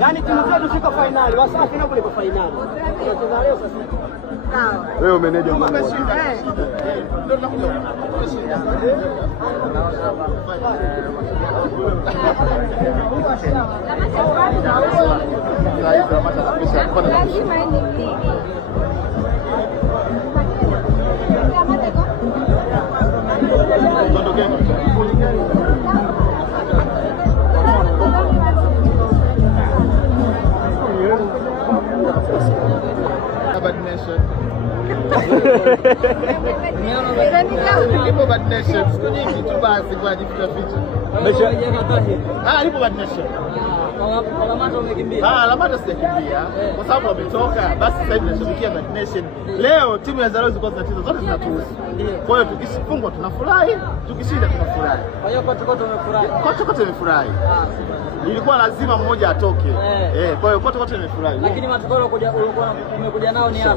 Yaani timu zetu ziko finali, Wasafi na kule kwa finali. Tunacheza leo sasa. Sawa. Wewe meneja mwangu. Ndio tunakuja. Bad Nation. Lipo Bad Nation. Siku nyingi tu basi kwa jificha ficha. Lipo Bad Nation. Kwa Lamata umekimbia. Lamata sijakimbia. Kwa sababu wametoka, basi sasa hivi tunashabikia Bad Nation. Leo timu ya Zaleo ziko zinacheza zote zinatuhusu. Kwa hiyo tukifungwa tunafurahi, tukishinda tunafurahi. Kwa hiyo kote umefurahi. Kote umefurahi. Ilikuwa lazima mmoja atoke. Kwa hiyo kote nimefurahi. Lakini matokeo ulikuwa umekuja nao ni hapa.